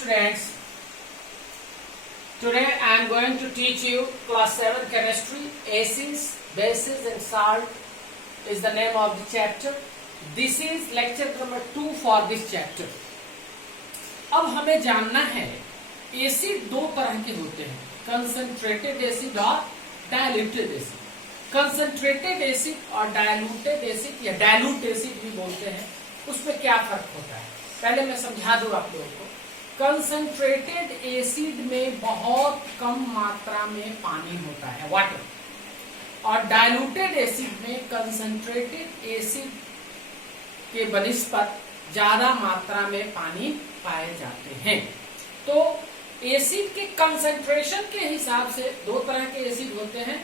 students, today I am going to teach you class 7 chemistry. Acids, bases and salt is the name of the chapter. This is lecture number 2 for this chapter. अब हमें जानना है acid दो तरह के होते हैं, concentrated acid और डाइल्यूटेड एसिड. कंसंट्रेटेड एसिड और डाइल्यूटेड एसिड या डाइल्यूट एसिड भी बोलते हैं, उसमें क्या फर्क होता है पहले मैं समझा दूं आप लोगों को. कंसंट्रेटेड एसिड में बहुत कम मात्रा में पानी होता है, वाटर, और डाइल्यूटेड एसिड में कंसंट्रेटेड एसिड के बनिस्पत ज्यादा मात्रा में पानी पाए जाते हैं. तो एसिड के कंसंट्रेशन के हिसाब से दो तरह के एसिड होते हैं.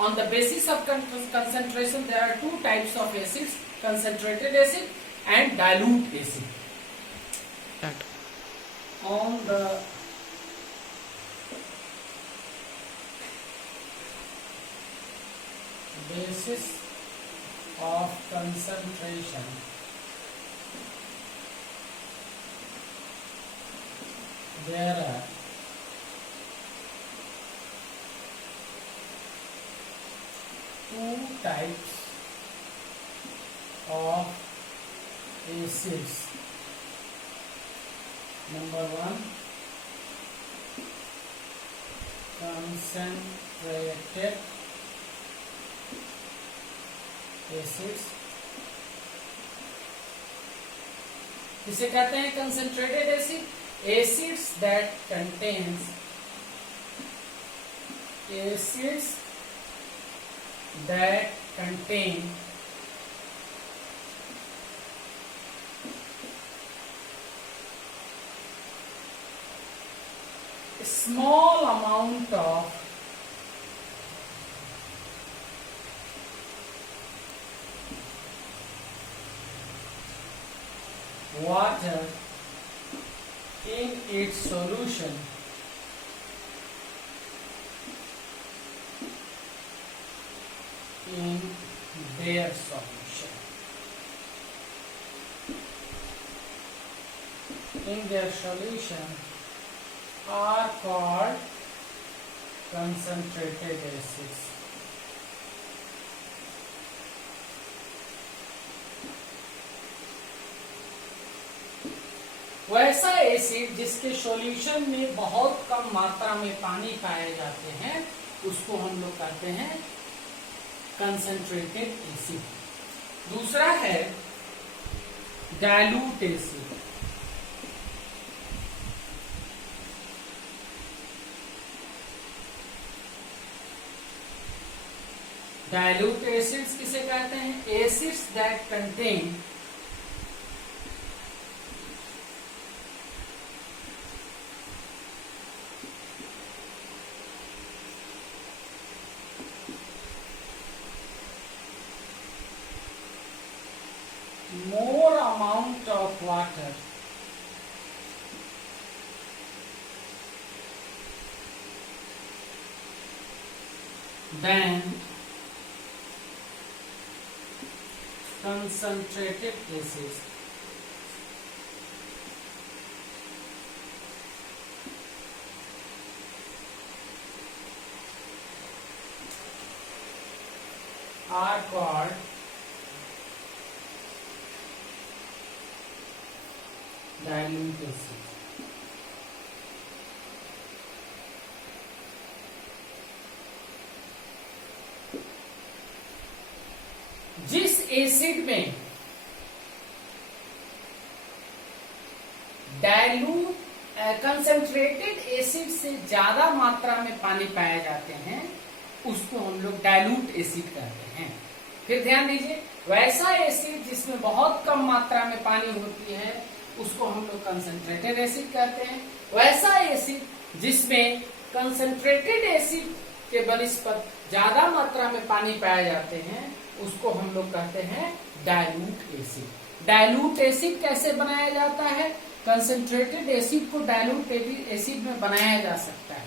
On the basis of concentration there are two types of acids, concentrated acid and dilute acid. On the basis of concentration, there are two types of acids. Number one, concentrated acids. किसे कहते हैं concentrated acid? Acids that contains small amount of water in its solution in their solution. In their solution are called concentrated acids. वैसा acid जिसके solution में बहुत कम मात्रा में पानी पाए जाते हैं उसको हम लोग कहते हैं कंसंट्रेटेड एसिड. दूसरा है डाइल्यूट एसिड. डाइल्यूट एसिड्स किसे कहते हैं? Acids that contain more amount of water than concentrated acids. Are called dilute acids. जिस एसिड में डाइल्यूट कंसंट्रेटेड एसिड से ज्यादा मात्रा में पानी पाए जाते हैं उसको हम लोग डाइल्यूट एसिड कहते हैं. फिर ध्यान दीजिए, वैसा एसिड जिसमें बहुत कम मात्रा में पानी होती है उसको हम लोग कंसंट्रेटेड एसिड कहते हैं. वैसा एसिड जिसमें कंसंट्रेटेड एसिड के बनिस्पत ज्यादा मात्रा में पानी पाए जाते हैं उसको हम लोग कहते हैं डाइल्यूट एसिड. डाइल्यूट एसिड कैसे बनाया जाता है? कंसंट्रेटेड एसिड को डाइल्यूट एसिड में बनाया जा सकता है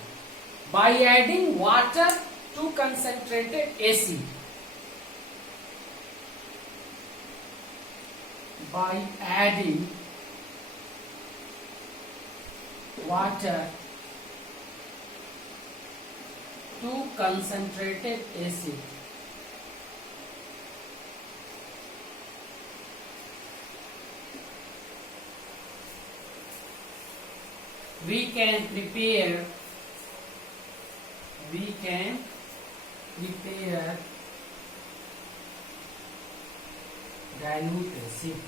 by adding water to concentrated acid. by adding water to concentrated acid. We can prepare dilute acid.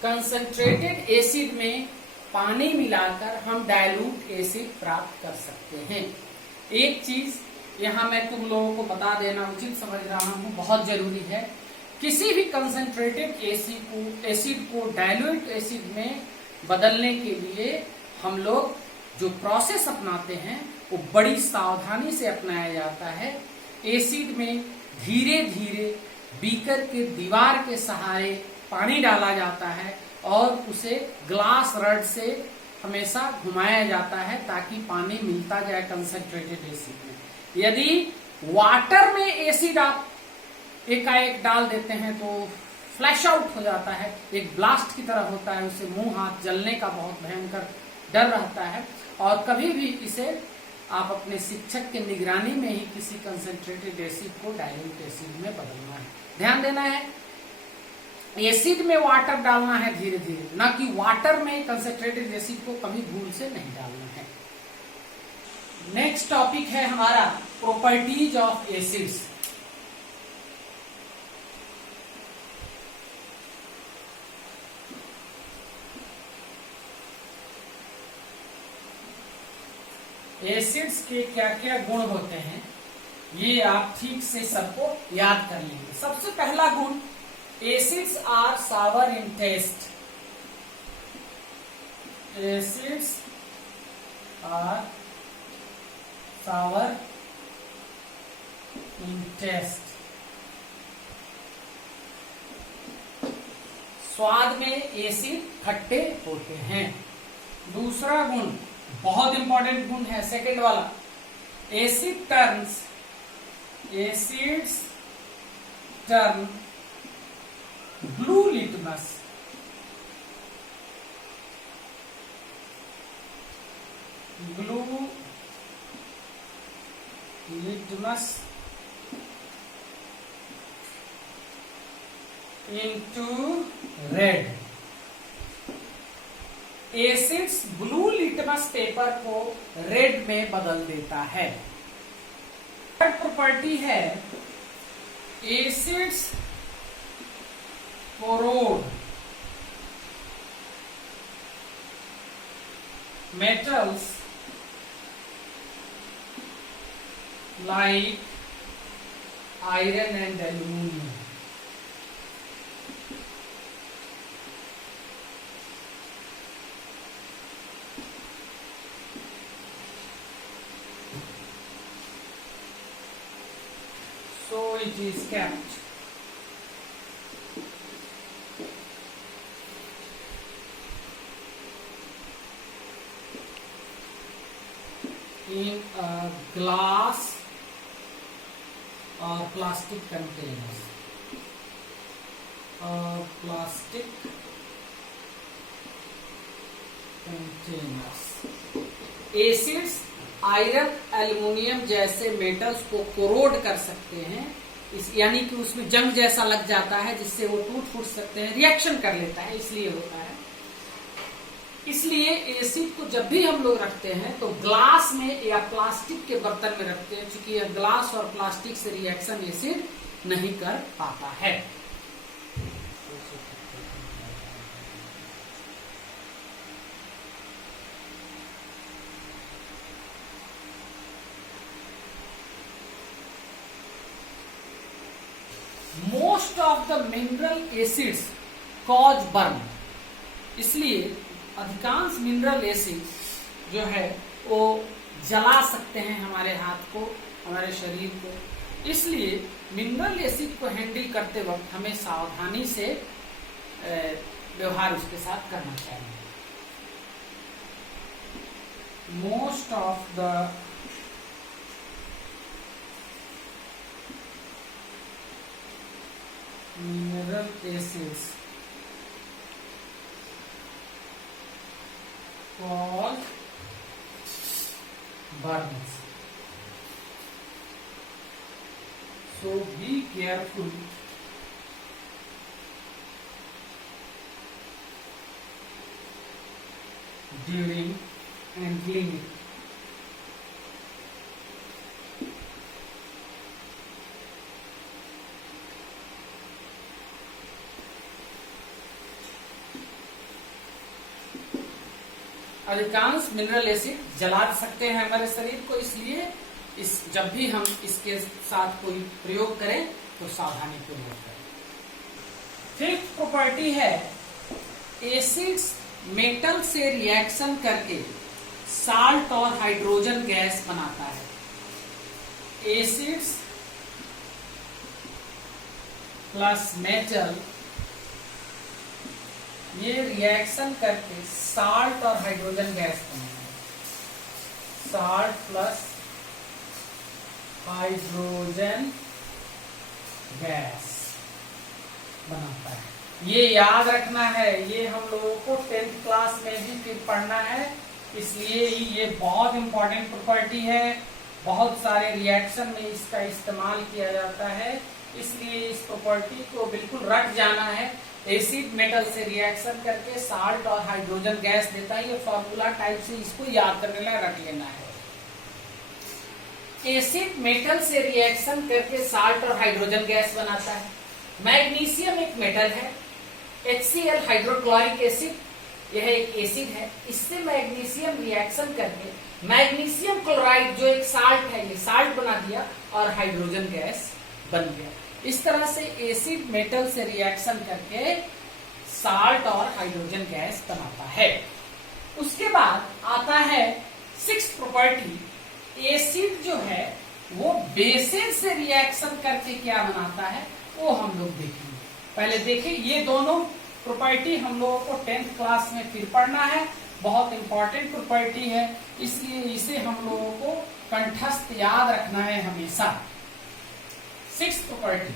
Concentrated acid में पानी मिलाकर हम डाइल्यूट एसिड प्राप्त कर सकते हैं। एक चीज यहाँ मैं तुम लोगों को बता देना उचित समझ रहा हूँ, बहुत जरूरी है। किसी भी कंसंट्रेटेड एसिड को डाइल्यूट एसिड में बदलने के लिए हम लोग जो प्रोसेस अपनाते हैं वो बड़ी सावधानी से अपनाया जाता है। एसिड में धीरे धीरे बीकर के दीवार के सहारे पानी डाला जाता है और उसे ग्लास रड से हमेशा घुमाया जाता है ताकि पानी मिलता जाए कंसंट्रेटेड एसिड में। यदि वाटर में एसिड आप एकाएक डाल देते हैं तो फ्लैश आउट हो जाता है, एक ब्लास्ट की तरह होता है, उसे मुंह हाथ जलने का बहुत भयंकर डर रहता है। और कभी भी इसे आप अपने शिक्षक के निगरानी में ही किसी कंसंट्रेटेड एसिड को डाइल्यूट एसिड में बदलना है। ध्यान देना है, एसिड में वाटर डालना है धीरे धीरे, न कि वाटर में कंसंट्रेटेड एसिड को कभी भूल से नहीं डालना है। नेक्स्ट टॉपिक है हमारा प्रॉपर्टीज ऑफ एसिड्स। एसिड्स के क्या क्या गुण होते हैं ये आप ठीक से सबको याद कर लेंगे। सबसे पहला गुण, acids are sour in taste. Acids are sour in taste. स्वाद में एसिड खट्टे होते हैं। दूसरा गुण बहुत इंपॉर्टेंट गुण है, सेकंड वाला, acids turn blue litmus into red. Acids blue litmus paper को रेड में बदल देता है। थर्ड प्रॉपर्टी है acids corrode metals like iron and aluminum. So it is kept. In a glass or plastic containers. Acids iron aluminium जैसे metals को corrode कर सकते हैं, यानी कि उसमें जंग जैसा लग जाता है जिससे वो टूट फूट सकते हैं, रिएक्शन कर लेता है, इसलिए होता है। इसलिए एसिड को जब भी हम लोग रखते हैं तो ग्लास में या प्लास्टिक के बर्तन में रखते हैं, क्योंकि यह ग्लास और प्लास्टिक से रिएक्शन एसिड नहीं कर पाता है। Most of the mineral acids cause burn, इसलिए अधिकांश मिनरल एसिड जो है वो जला सकते हैं हमारे हाथ को, हमारे शरीर को। इसलिए मिनरल एसिड को हैंडल करते वक्त हमें सावधानी से व्यवहार उसके साथ करना चाहिए। Most of the mineral acids called burns. So be careful during handling it. अधिकांश मिनरल एसिड जला सकते हैं हमारे शरीर को, इसलिए जब भी हम इसके साथ कोई प्रयोग करें तो सावधानी पूर्वक करें। फिफ्थ प्रॉपर्टी है एसिड्स मेटल से रिएक्शन करके साल्ट और हाइड्रोजन गैस बनाता है। एसिड्स प्लस मेटल ये रिएक्शन करके साल्ट और हाइड्रोजन गैस बनाता है। साल्ट प्लस हाइड्रोजन गैस बनाता है। ये याद रखना है, ये हम लोगों को 10th क्लास में भी फिर पढ़ना है, इसलिए ये बहुत इंपॉर्टेंट प्रॉपर्टी है। बहुत सारे रिएक्शन में इसका इस्तेमाल किया जाता है, इसलिए इस प्रॉपर्टी को बिल्कुल रट जाना है। एसिड मेटल से रिएक्शन करके साल्ट और हाइड्रोजन गैस देता है, ये फॉर्मूला टाइप से इसको याद करने ला रख लेना है। एसिड मेटल से रिएक्शन करके साल्ट और हाइड्रोजन गैस बनाता है। मैग्नीशियम एक मेटल है, HCl हाइड्रोक्लोरिक एसिड यह एक एसिड है। इससे मैग्नीशियम रिएक्शन करके मैग्नीशियम क्लोराइड जो एक साल्ट है ये साल्ट बना दिया और हाइड्रोजन गैस बन गया। इस तरह से एसिड मेटल से रिएक्शन करके साल्ट और हाइड्रोजन गैस बनाता है। उसके बाद आता है 6th प्रॉपर्टी, एसिड जो है वो बेसिस से रिएक्शन करके क्या बनाता है वो हम लोग देखेंगे। पहले देखिए, ये दोनों प्रॉपर्टी हम लोगों को 10th क्लास में फिर पढ़ना है, बहुत इंपॉर्टेंट प्रॉपर्टी है, इसलिए इसे हम लोगों को कंठस्थ याद रखना है हमेशा। 6th प्रॉपर्टी,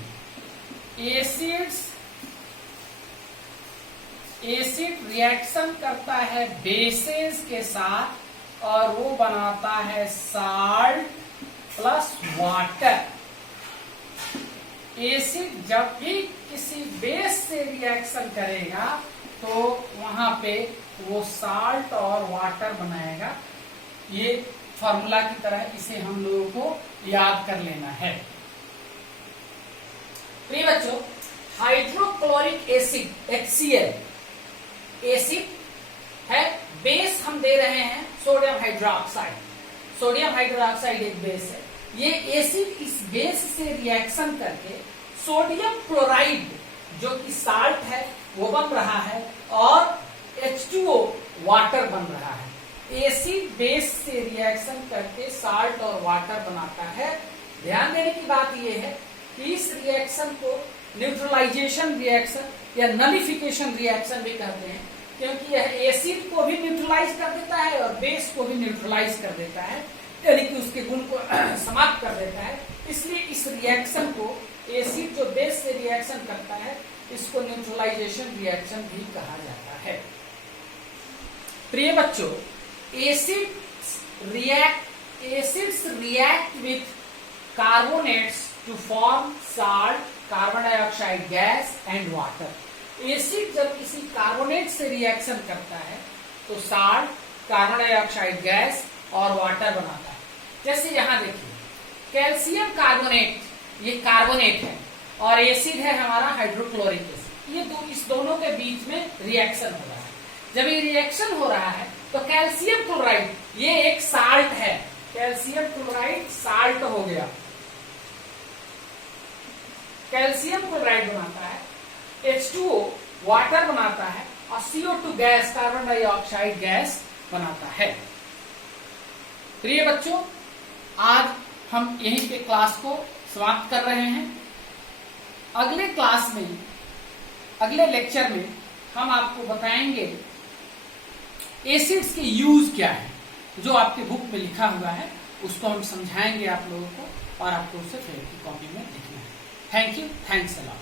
एसिड रिएक्शन करता है बेसेस के साथ और वो बनाता है साल्ट प्लस वाटर। एसिड जब भी किसी बेस से रिएक्शन करेगा तो वहां पे वो साल्ट और वाटर बनाएगा। ये फॉर्मूला की तरह इसे हम लोगों को याद कर लेना है। प्रिय बच्चों, हाइड्रोक्लोरिक एसिड HCl एसिड है, बेस हम दे रहे हैं सोडियम हाइड्रोक्साइड। सोडियम हाइड्रोक्साइड एक बेस है। ये एसिड इस बेस से रिएक्शन करके सोडियम क्लोराइड जो कि साल्ट है वो बन रहा है और H2O वाटर बन रहा है। एसिड बेस से रिएक्शन करके साल्ट और वाटर बनाता है। ध्यान देने की बात यह है कि इस रिएक्शन को न्यूट्रलाइजेशन रिएक्शन या नलिफिकेशन रिएक्शन भी कहते हैं, क्योंकि यह एसिड को भी न्यूट्रलाइज कर देता है और बेस को भी न्यूट्रलाइज कर देता है, यानी कि उसके गुण को समाप्त कर देता है। इसलिए इस रिएक्शन को, एसिड जो बेस से रिएक्शन करता है, इसको न्यूट्रलाइजेशन रिएक्शन भी कहा जाता है। प्रिय बच्चों, acids react with carbonates to form salt, carbon dioxide gas and water. Acid जब किसी कार्बोनेट से रिएक्शन करता है तो साल्ट, कार्बन डाइऑक्साइड गैस और वाटर बनाता है। जैसे यहां देखिए, कैल्शियम कार्बोनेट ये कार्बोनेट है और एसिड है हमारा हाइड्रोक्लोरिक एसिड। ये इस दोनों के बीच में रिएक्शन हो रहा है। जब ये रिएक्शन हो रहा है तो कैल्शियम क्लोराइड ये एक साल्ट है, कैल्शियम क्लोराइड साल्ट हो गया, कैल्शियम क्लोराइड बनाता है, H2O वाटर बनाता है और CO2 gas, carbon dioxide gas बनाता है। प्रिय बच्चों, आज हम यहीं पे क्लास को समाप्त कर रहे हैं। अगले क्लास में, अगले लेक्चर में हम आपको बताएंगे एसिड्स के यूज क्या है। जो आपके बुक में लिखा हुआ है उसको हम समझाएंगे आप लोगों को और आपको उसे फेयर की कॉपी में लिखना है। Thank you, thanks a lot.